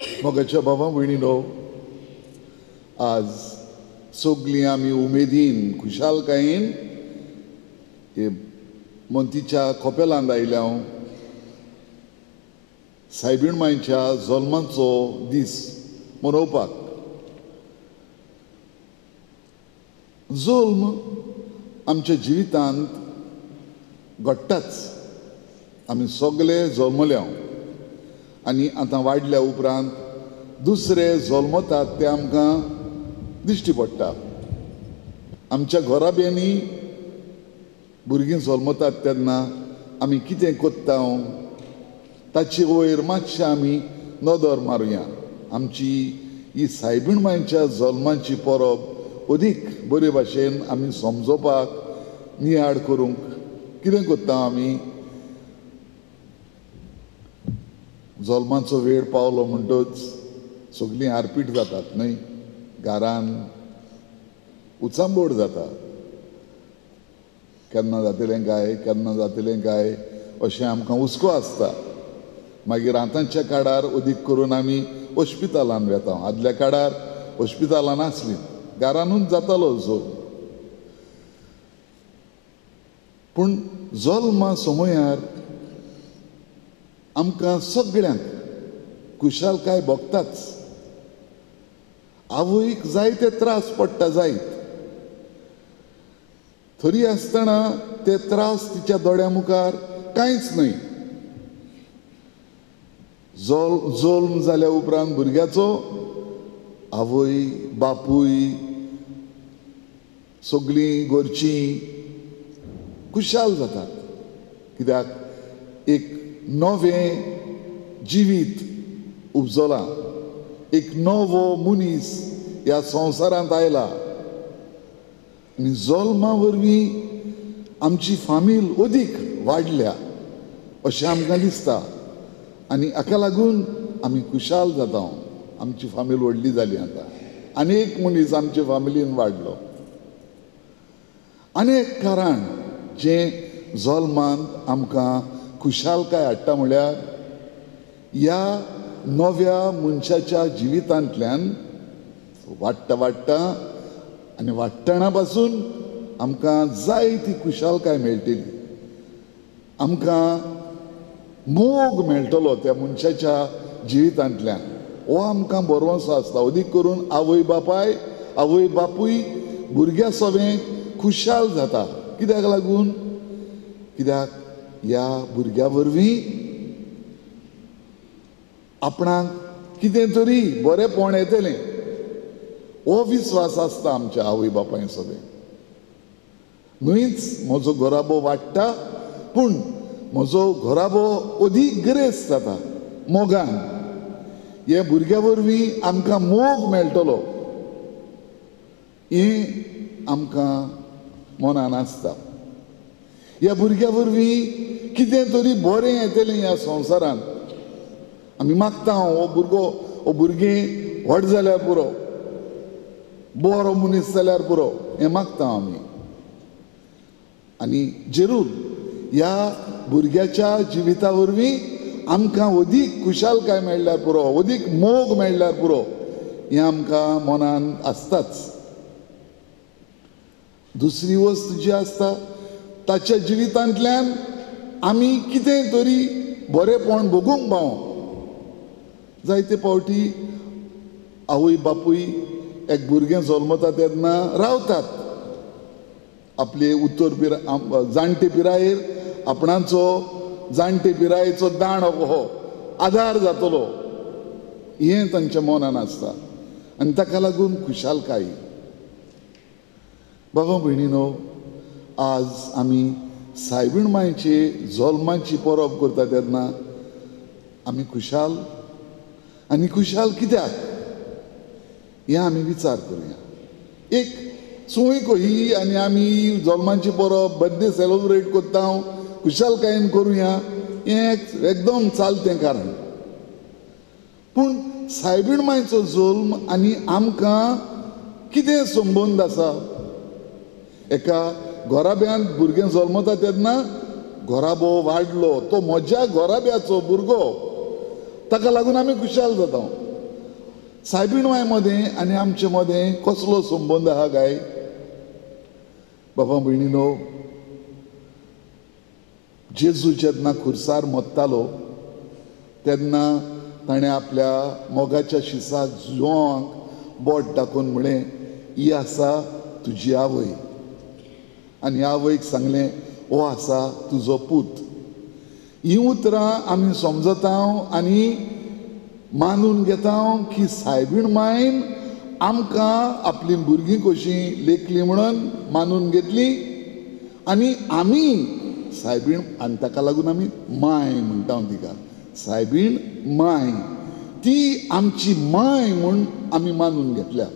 मोगाच्या भावा भयणीनो, आज सगळीं आमी उमेदीन खुशालकायेन हे मोंतीच्या खोपेलांत आयल्या सायबीण मांयच्या जल्माचो दीस मनोवपाक. जल्म आमच्या जिवितांत घडटाच. आमी सगळे जल्मल्या आनी आतां वाडल्या उपरांत दुसरे जल्मतात ते आमकां दिश्टी पडटा. आमच्या घोराब्यांनी भुरगीं जल्मतात तेन्ना आमी कितें कोत्ता ताचे वयर मातशें आमी नदर मारुया. आमची ही सायबीण मांयच्या जल्माची परब अदीक बरे भाशेन आमी समजोवपाक नियाळ करूंक कितें कोत्ता आमी. जल्माचो वेळ पावलो म्हणटच सगळीं आरपीट जातात न्हय. घरान उचांबोड जाता. केन्ना जातलें काय केन्ना जातलें काय अशें आमकां हुस्को आसता. मागीर आतांच्या काळार अदीक करून आमी हॉस्पिटलांत वेता. आदल्या काळार हॉस्पिटलां नासलीं, घरानूच जातालो जल्म. पूण जल्मा समयार आमकां सगळ्यांक खुशालकाय भोगताच. आवयक जायते त्रास पडटा जायत. तरी आसतना ते त्रास तिच्या दोळ्या मुखार कांयच न्हय. जल्म जाल्या उपरांत भुरग्याचो आवय बापूय सगळीं घरचीं खुशाल जातात. कित्याक एक नवें जिवीत उपजलां. एक नवो मनीस ह्या संवसारांत आयला. आनी जल्मा वरवीं आमची फामील अदीक वाडल्या अशें आमकां दिसता. आनी हाका लागून आमी खुशाल जाता. आमची फामील व्हडली जाली. आतां आनीक मनीस आमचे फामिलीन वाडलो. आनीक कारण जें जल्मांत आमकां खुशालकाय हाडटा म्हळ्यार ह्या नव्या मनशाच्या जिवितांतल्यान वाडटा वाडटा आनी वाडटना पासून आमकां जाय ती खुशालकाय मेळटली. आमकां मोग मेळटलो त्या मनशाच्या जिवितांतल्यान. हो आमकां बरोवसो आसता. अदीक करून आवय बापूय भुरग्या सवें खुशाल जाता. कित्याक लागून? कित्याक ह्या भुरग्या वरवीं आपणाक कितें तरी बरेंपण येतलें हो विस्वास आसता आमच्या आवय बापाय सगळें. न्हयच म्हजो घोराबो वाडटा, पूण म्हजो घोराबो अदीक गिरेस्त जाता मोगान. हे भुरग्या वरवीं आमकां मोग मेळटलो हें आमकां मनान आसता. ह्या भुरग्या वरवीं कितें तरी बरें येतलें ह्या संवसारांत. आमी मागता हो भुरगें व्हड जाल्यार पुरो, बरो मनीस जाल्यार पुरो हें मागता आमी. आनी जरूर ह्या भुरग्याच्या जिविता वरवीं आमकां अदीक खुशालकाय मेळ्ळ्यार पुरो, अदीक मोग मेळ्ळ्यार पुरो हें आमकां मनान आसताच. दुसरी वस्त जी आसता ताच्या जिवितांतल्यान आमी कितें तरी बरेंपण भोगूंक पावो. जायते फावटी आवय बापूय एक भुरगें जल्मता तेन्ना रावतात. आपले जाणटे पिरायेर आपणाचो जाणटे पिरायेचो दाण हो आधार जातलो हें तांच्या मनान आसता. आनी ताका लागून खुशालकाय. बाबा भयणीनो, आज आमी सायबीण मांयचे जल्माची परब करता तेन्ना आमी खुशाल. आनी खुशाल कित्याक हें आमी विचार करुया. एक सुय कही आनी आमी जल्माची परब बर्थडे सेलिब्रेट कोत्ता खुशालकायेन करुया हें एकदम चालतें कारण. पूण सायबीण मांयचो जल्म आनी आमकां कितें संबंद आसा? एका घोराब्यांत भुरगें जल्मता तेन्ना घोराबो वाडलो, तो म्हज्या घोराब्याचो भुरगो, ताका लागून आमी खुशाल जाता. सायबीणवाय मदें आनी आमचे मदें कसलो संबंद आहा काय? बाबा भयणीनो, जेजू जेन्ना खुर्सार मरतालो तेन्ना ताणें आपल्या मोगाच्या शिसाक जिवाक बोट दाखोवन म्हळें, ही आसा तुजी आवय. आनी आवयक सांगलें, हो आसा तुजो पूत. ही उतरां आमी समजता आनी मानून घेता की सायबीण मायन आमकां आपली भुरगीं कशीं लेखली म्हणून मानून घेतली आनी आमी सायबीण, आनी ताका लागून आमी माय म्हणटा तिका. सायबीण माय, ती आमची माय म्हूण आमी मानून घेतल्या.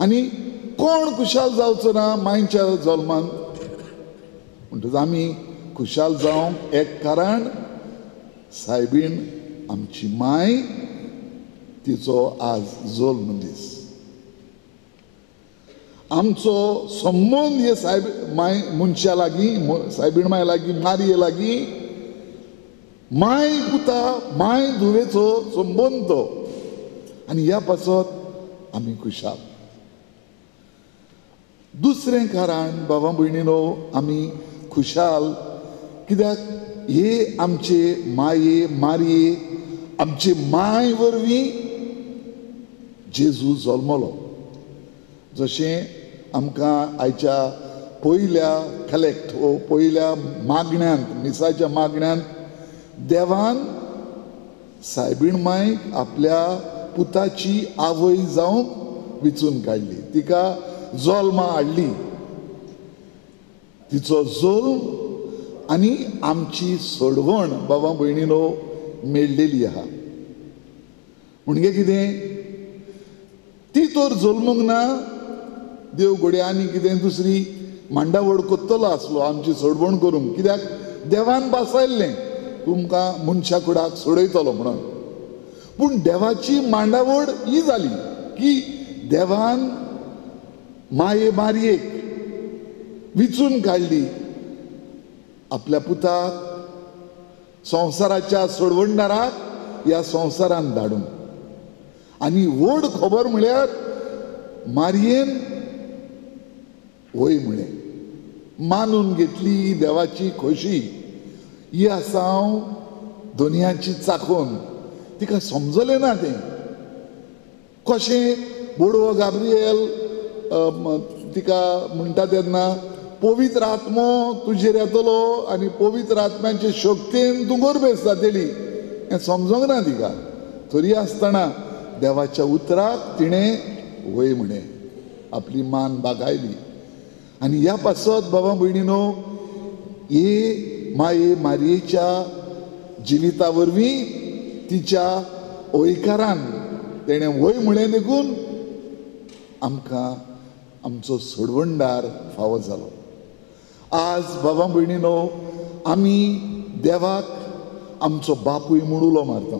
आनी कोण खुशाल जावचो ना मायच्या जल्मान? म्हणटच आमी खुशाल जावंक एक कारण, सायबीण आमची माय, तिचो आज जल्म दीस. आमचो संबंद हे माय मनशा लागीं, सायबीण माय लागीं, मारये लागीं माय पुता माय धुवेचो संबंद तो. आनी ह्या पासत आमी खुशाल. दुसरें कारण बाबा भयणीनो, आमी खुशाल कित्याक हे आमचे माये मारये, आमचे माय वरवीं जेजू जल्मलो. जशें आमकां आयच्या पयल्या कलेक्ट वो पयल्या मागण्यांत, मिसाच्या मागण्यांत देवान सायबीण मायक आपल्या पुताची आवय जावंक विचून काडली, तिका जल्मा हाडली. तिचो जल्म आनी आमची सोडवण बाबा भयणीनो मेळ्ळेली आहा. म्हणजे कितें? ती तर जल्मूंक ना, देव घोड्या आनी कितें दुसरी मांडावळ कोत्तलो आसलो आमची सोडवण करूंक. कित्याक देवान बासायल्लें तुमकां मनशा कुडाक सोडयतलो म्हणून. पूण देवाची मांडावळ ही जाली की देवान माये मारयेक विचून काडली, आपल्या पुताक संवसाराच्या सोडवणदाराक ह्या संवसारांत धाडून. आनी व्हड खबर म्हळ्यार मारयेन वय म्हळें मानून घेतली देवाची खोशी. ही आसा दुनियाची चाखून. तिका समजलें ना तें कशें. बोडवो गाब्रिएल तिका म्हणटा तेन्ना पवित्र आत्मो तुजेर येतलो आनी पवित्र आत्म्याचे शक्तीन तूं गर्भेस्त जातली, हें समजोंक ना तिका. तरी आसतना देवाच्या उतराक तिणें वय म्हणें आपली मान बागायली. आनी ह्या पासत बाबा भयणीनो, हे माये मारयेच्या जिविता वरवीं तिच्या ओयकारान तेणें वय म्हळें देखून आमकां आमचो सोडवणदार फावो जालो. आज बाबा भयणीनो, आमी देवाक आमचो बापूय म्हूण उलो मारता.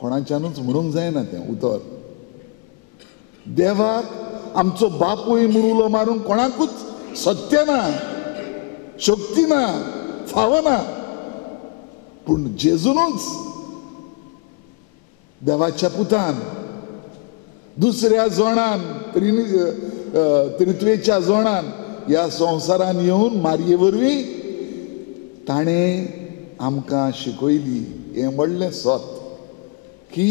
कोणाच्यानूच म्हणूंक जायना तें उतर. देवाक आमचो बापूय म्हूण उलो मारूंक कोणाकूच सत्य ना, शक्ती ना, फावो ना. पूण जेजूनच देवाच्या पुतान दुसऱ्या जोणान त्रित्वेच्या जोणान ह्या संवसारान येवन मारये वरवीं ताणें आमकां शिकयली हें व्हडलें सत की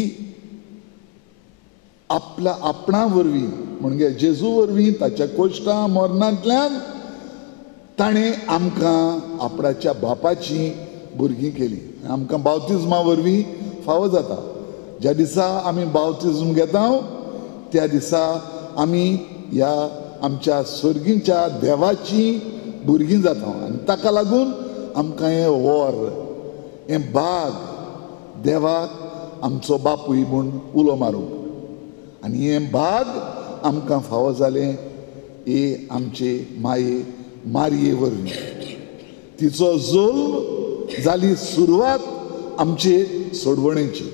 आपल्या आपणा वरवीं म्हणजे जेजू वरवीं ताच्या कोश्टां मरणांतल्यान ताणें आमकां आपणाच्या बापाची भुरगीं केली. आमकां बावतिजमा वरवीं फावो जाता. ज्या दिसा आमी बावतिजम घेता त्या दिसा आमी ह्या आमच्या सर्गीच्या देवाची भुरगीं जाता. आनी ताका लागून आमकां हें वर, हें भाग देवाक आमचो बापूय म्हूण उलो मारूंक. आनी हें भाग आमकां फावो जालें हे आमचे माये मारये वरवीं. तिचो जल्म जाली सुरवात आमचे सोडवणेची.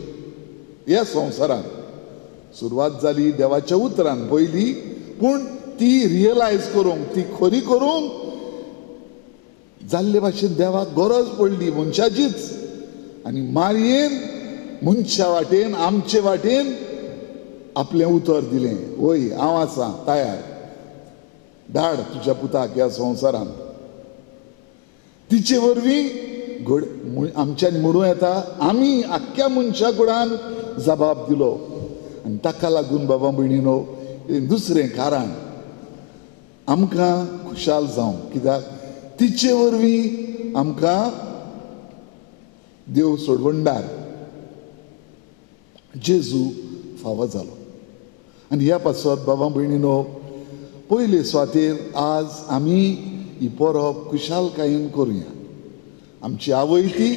ह्या संवसारान सुरवात जाली देवाच्या उतरान पयली, पूण ती रियलायज करूंक, ती खरी करूंक जाल्ले भाशेन देवाक गरज पडली मनशाचीच. आनी मारयेन मनशा वाटेन आमचे वाटेन आपलें उतर दिलें. वय हांव आसां तयार, धाड तुज्या पुताक ह्या संवसारांत. तिचे वरवीं आमच्यान म्हणूं येता आमी आख्ख्या मनशा कुळान जबाब दिलो. आनी ताका लागून बाबा भयणीनो दुसरें कारण आमकां खुशाल जावं, कित्याक तिचे वरवीं आमकां देव सोडवणदार जेजू फावो जालो. आनी ह्या पासत बाबा भयणीनो पयले सुवातेर आज आमी ही परब खुशालकायेन करुया. आमची आवय ती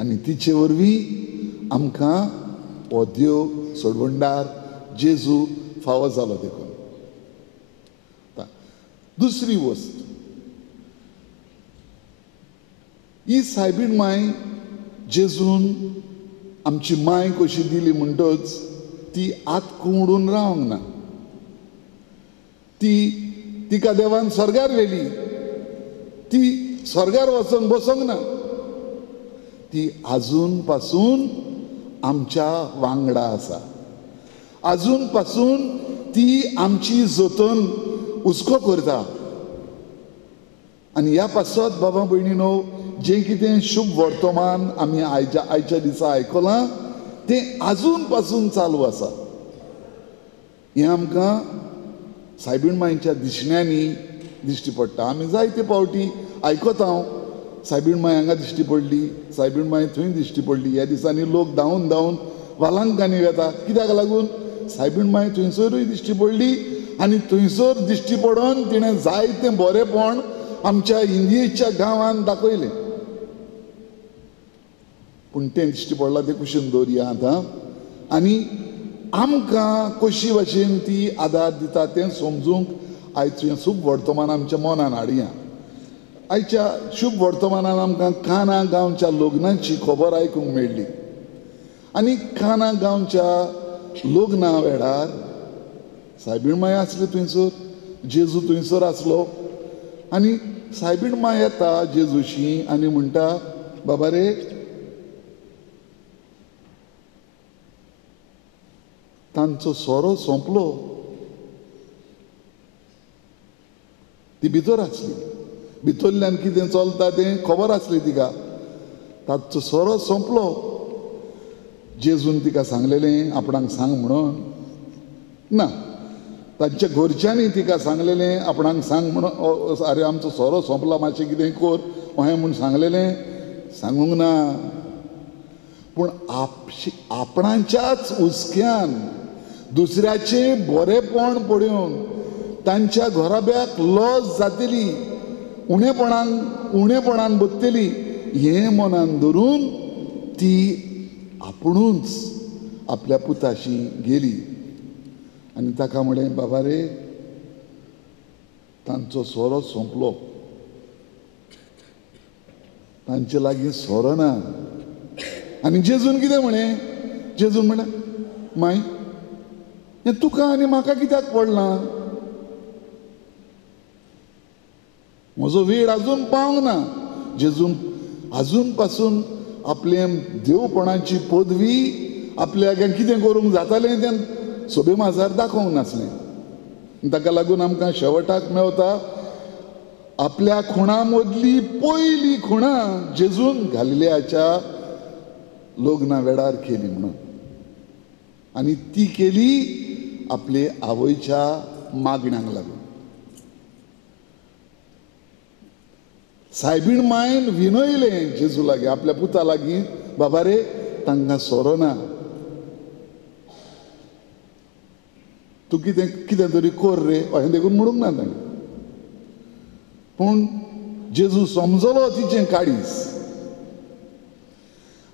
आनी तिचे वरवीं आमकां हो देव सोडवणदार जेजू फावो जालो देखून. दुसरी वस्त, ही सायबीण माय जेजून आमची माय कशी दिली म्हणटच ती आत कुंवडून रावंक ना. तिका देवान स्वर्गार व्हेली, ती स्वर्गार वचून बसोंक ना. ती आजून पासून आमच्या वांगडा आसा. आजून पासून ती आमची जतन हुस्को करता. आनी ह्या पासत बाबा भयणीनो जें कितें शुभ वर्तमान आमी आयच्या दिसा आयकलां तें आजून पासून चालू आसा. हें आमकां सायबीण मांयच्या दिसण्यांनी दिश्टी पडटा. आमी जायते फावटी आयकता हांव सायबीण मांय हांगा दिश्टी पडली, सायबीण मांय थंय दिश्टी पडली. ह्या दिसांनी लोक धांवन धांवन वालांकांनी वेता. कित्याक लागून सायबीण मांय थंयसरूय दिश्टी पडली आनी थंयसर दिश्टी पडोन तिणें जायतें बरेंपण आमच्या इंडियेच्या गांवांत दाखयलें. पूण तें दिश्टी पडलां तें कुशीन दवरया आतां. आनी आमकां कशी भाशेन ती आदार दिता तें समजूंक आयचें शुभ वर्तमान आमच्या मनान हाडया. आयच्या शुभ वर्तमानान आमकां काना गांवच्या लग्नाची खबर आयकूंक मेळ्ळी. आनी काना गांवच्या लग्ना वेळार सायबीण माय आसली थंयसर, जेजू थंयसर आसलो. आनी सायबीण माय येता जेजूशी आनी म्हणटा बाबा रे तांचो सोरो सोंपलो. ती भितर आसली, भितरल्यान कितें चलता तें खबर आसली तिका. तांचो सोरो सोंपलो. जेजून तिका सांगलेलें आपणाक सांग म्हणून ना, तांच्या घरच्यांनी तिका सांगलेलें आपणाक सांग म्हणून. आरे आमचो सोरो सोंपला मातशें कितें कर अहें म्हूण सांगलेलें सांगूंक ना. पूण आपणाच्याच हुस्क्यान दुसऱ्याचे बरेपण पळोवन तांच्या घराब्याक लॉस जातली, उणेपणान बसतली हें मनान धरून ती आपुणूच आपल्या पुताशी गेली. आनी ताका म्हळें बाबा रे तांचो सोरो सोंपलो, तांचे लागीं सोरो ना. आनी जेजून कितें म्हळें? जेजून म्हळें माय हें तुका आनी म्हाका कित्याक पडलां? म्हजो वेळ आजून पावंक ना. जेजून आजून पासून आपले देवपणाची पदवी आपल्याक कितें करूंक जातालें तें सोबे माजार दाखोवंक नासलें. ताका लागून आमकां शेवटाक मेवता आपल्या खुणां मदली पयली खुणां जेजून गालिलेयाच्या लग्ना वेळार केली म्हणून. आनी ती केली आपले आवयच्या मागण्यांक लागून. सायबीण मायन विनयलें जेजू लागीं आपल्या पुता लागीं बाबा रे तांकां सोरो ना, तूं कितें तरी कर रे अशें देखून म्हणूंक ना ताणें. पूण जेजू समजलो तिचें काळीज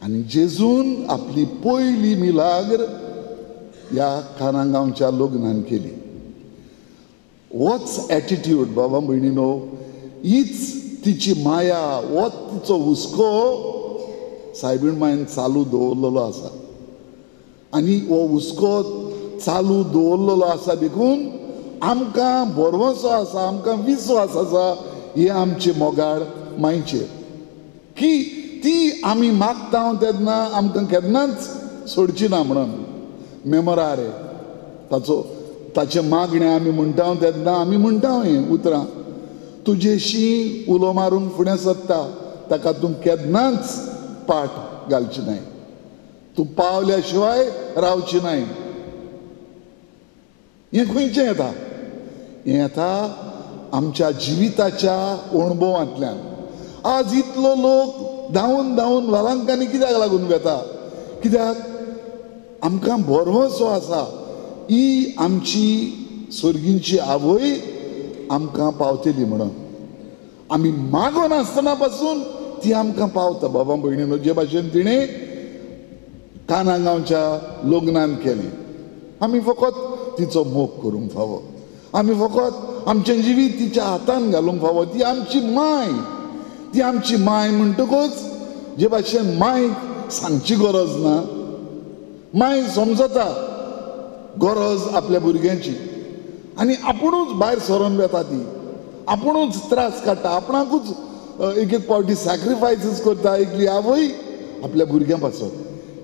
आनी जेजून आपली पयली मिलाग्र ह्या काना गांवच्या लग्नान केली. होच एटिट्यूड बाबा भयणीनो, हीच तिची माया, होच तिचो हुस्को सायबीण मायन चालू दवरलेलो आसा. आनी हो हुस्को चालू दवरलेलो आसा देखून आमकां भरवंसो आसा, आमकां विस्वास आसा हे आमचे मोगाळ मायचेर की ती आमी मागता तेन्ना आमकां केन्नाच सोडची ना म्हणून मेमोरारे ताचे मागणें आमी म्हणटा तेन्ना आमी म्हणटा हें उतरां तुजेशी उलो मारून फुडें सरता ताका तूं केन्नाच पाट घालची न्हय, तूं पावल्या शिवाय रावची न्हय. हें खंयचें येता? हें येता आमच्या जिविताच्या अणभवांतल्यान. आज इतलो लोक धांवून धांवून वालांकांनी कित्याक लागून वेता? कित्याक आमकां भरवंसो आसा ही आमची सर्गींची आवय आमकां पावतली म्हणून. आमी मागोन आसतना पासून ती आमकां पावता. बाबा भयणीनो, जे भाशेन तिणें कानागांवच्या लग्नान केलें, आमी फकत तिचो मोग करूंक फावो. आमी फकत आमचें जिवीत तिच्या हातान घालूंक फावो. ती आमची माय. ती आमची माय म्हणटकूच जे भाशेन मायक सांगची गरज ना, माय समजता गरज आपल्या भुरग्यांची आनी आपुणूच भायर सरोन वेता. ती आपुणूच त्रास काडटा, आपणाकूच एक एक पावटी सॅक्रिफायसीस करता एकली आवय आपल्या भुरग्यां पासून.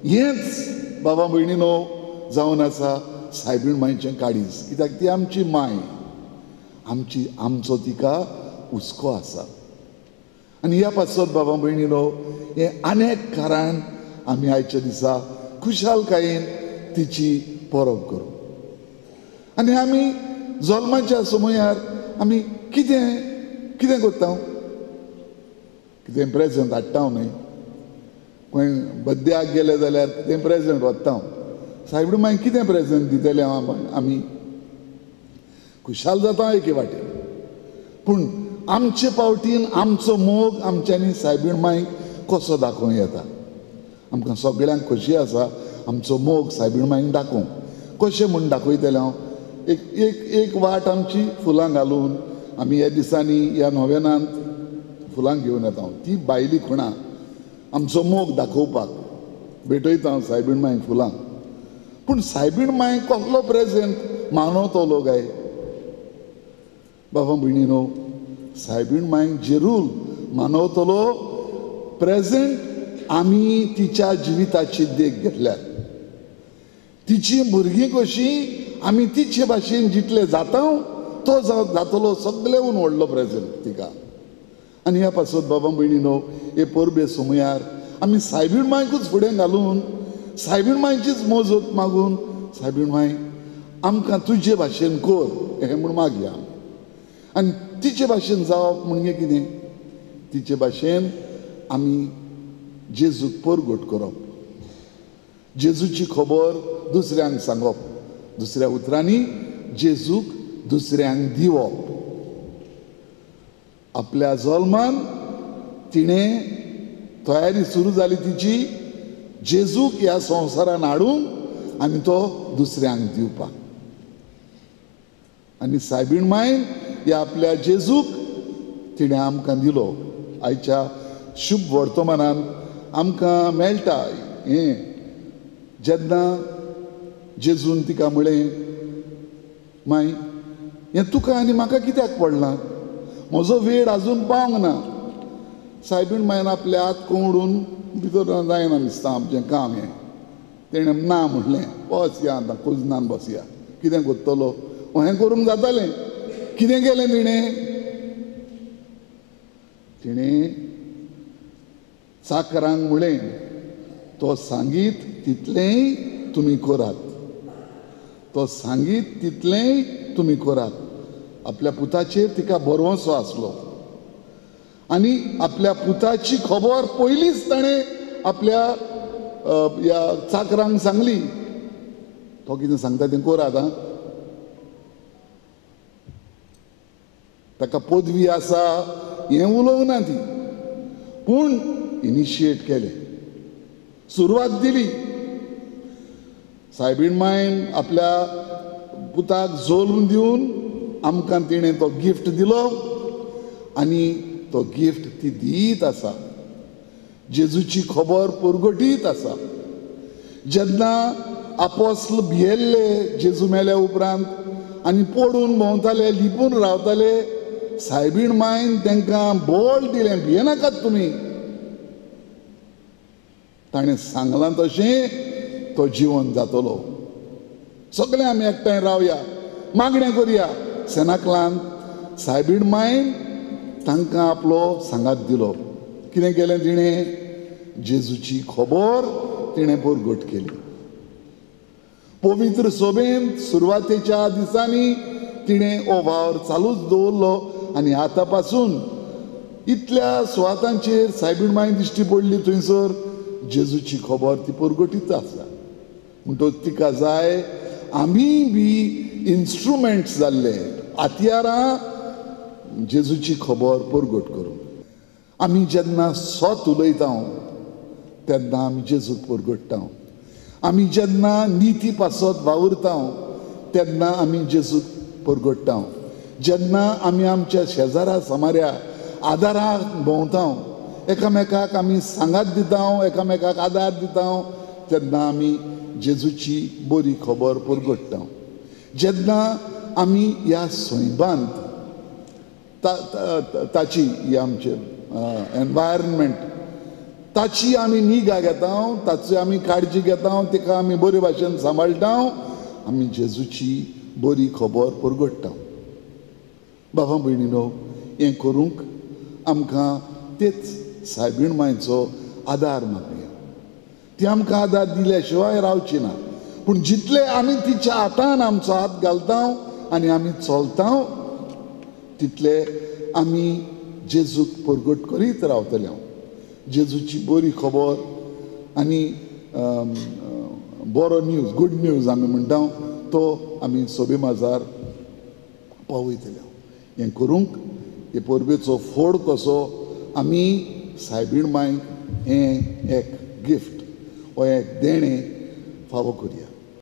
हेंच बाबा भयणीनो जावन आसा सायबीण मांयचें काळीज. कित्याक ती आमची माय, आमचो तिका हुस्को आसा. आनी ह्या पासत बाबा भयणीनो हें अनेक कारण आमी आयच्या दिसा खुशालकायेन तिची परब करूं. आनी आमी जल्माच्या समयार आमी कितें करता? कितें प्रेझेंट हाडटा न्हय. खंय बड्ड्याक गेले जाल्यार कितें प्रेझेंट व्हरता. सायबीण मागीर कितें प्रेझेंट दितले आमी? खुशाल जाता एके वाटेन. पूण आमचे पावटीन आमचो मोग आमच्यांनी सायबीण मांयक कसो दाखोवं येता? आमकां सगळ्यांक खोशी आसा आमचो मोग सायबीण मांयक दाखोवंक. कशें म्हूण दाखयतलें हांव? एक वाट आमची फुलां घालून आमी ह्या दिसांनी ह्या नोवेनांत फुलां घेवन येता. ती बायली खुणा आमचो मोग दाखोवपाक भेटयता हांव सायबीण मांयक फुलां. पूण सायबीण मांयक कसलो प्रेझेंट मानवतलो काय? बाबा भयणीनो, सायबीण मांयक जरूर मानवतलो प्रेझेंट आमी तिच्या जिविताची देख घेतल्यार. तिची भुरगीं कशी आमी तिचे भाशेन जितले जाता तो जातलो सगळें व्हडलो प्रेझेंट तिका. आनी ह्या पासत बाबा भयणीनो हे परबे समयार आमी सायबीण मांयकूच फुडें घालून सायबीण मांयचीच मोजत मागून सायबीण मांय आमकां तुजे भाशेन कर हें म्हूण मागया. आनी तिचे भाशेन जावप म्हणजे कितें? तिचे भाशेन आमी जेजूक परगट करप, जेजूची खबर दुसऱ्यांक सांगप. दुसऱ्या उतरांनी जेजूक दुसऱ्यांक दिवप. आपल्या जल्मान तिणें तयारी सुरू जाली तिची जेजूक ह्या संवसारान हाडूंक आनी तो दुसऱ्यांक दिवपाक. आनी सायबीण मांयन ह्या आपल्या जेजूक तिणें आमकां दिलो. आयच्या शुभ वर्तमानान आमकां मेळटा हें जेन्ना जेजून तिका म्हळें, माय हें तुका आनी म्हाका कित्याक पडलां? म्हजो वेळ आजून पावंक ना. सायबीण मांयन आपले हात कोवडून भितर जायना दिसता आमचें काम हें. तेणें ना म्हणलें, बसया आतां कुजनान बसया. कितें करतलो? हें करूंक जातालें. कितें केलें तिणें चाकरांक म्हळें, तो सांगीत तितलेंय तुमी करात. तो सांगीत तितलेंय तुमी करात. आपल्या पुताचेर तिका भरवंसो आसलो आनी आपल्या पुताची खबर पयलींच ताणें आपल्या ह्या चाकरांक सांगली. तो कितें सांगता तें करात. ताका पदवी आसा हें उलोवं ना ती, पूण इनिशिएट केलें, सुरवात दिली. सायबीण मांयन आपल्या पुताक जोलून दिवन आमकां तिणें तो गिफ्ट दिलो आनी तो गिफ्ट ती दीत आसा. जेजूची खबर परगटीत आसा. जेन्ना आपोस्ल भियेल्ले जेजू मेल्या उपरांत आनी पडून भोंवताले, लिपून रावताले, सायबीण मांयन तांकां बोल दिलें, भियेनाकात तुमी. ताणें सांगलां तशें तो जिवन जातलो. सगळे आमी एकठांय रावया, मागणें करया. सेनाकलांत सायबीण मायन तांकां आपलो सांगात दिलो. कितें केलें तिणें? जेजूची खबर तिणें परगट केली. पवित्र सभेन सुरवातेच्या दिसांनी तिणें हो वावर चालूच दवरलो आनी आतां पासून इतल्या सुवातांचेर सायबीण माय दिश्टी पडली थंयसर जेजूची खबर ती परगटीत आसा. म्हणटच तिका जाय आमी बी इन्स्ट्रुमेंट्स जाल्ले, हातयारां जेजूची खबर परगट करूंक. आमी जेन्ना सत उलयता तेन्ना आमी जेजूक परगट्टा. आमी जेन्ना निती पासत वावुरता तेन्ना आमी जेजूक परगट्टा. जेन्ना आमी आमच्या शेजाऱ्या समाऱ्या आदाराक भोंवता, एकामेकाक आमी सांगात दिता, एकामेकाक आदार दिता, तेन्ना आमी जेजूची बरी खबर परगट्टा. जेन्ना आमी ह्या सैबांत ताची आमचे एनवायरमेंट ताची आमी निगा घेता, ताची आमी काळजी घेता, तिका आमी बरे भाशेन सांबाळटा, आमी जेजूची बरी खबर परगट्टा. बाबा भयणीनो, हें करूंक आमकां तेच सायबीण मांयचो आदार मागया. ती आमकां आदार दिल्या शिवाय रावची ना. पूण जितले आमी तिच्या हातान आमचो हात घालता आनी आमी चलता तितले आमी जेजूक परगट करीत रावतले. जेजूची बरी खबर आनी बरो न्यूज, गुड न्यूज आमी म्हणटा तो आमी सोबे माजार पावयतले. हें करूंक हे परबेचो फोड कसो आमी सायबीण मांयक हें एक गिफ्ट वो एक देणें फावो करया.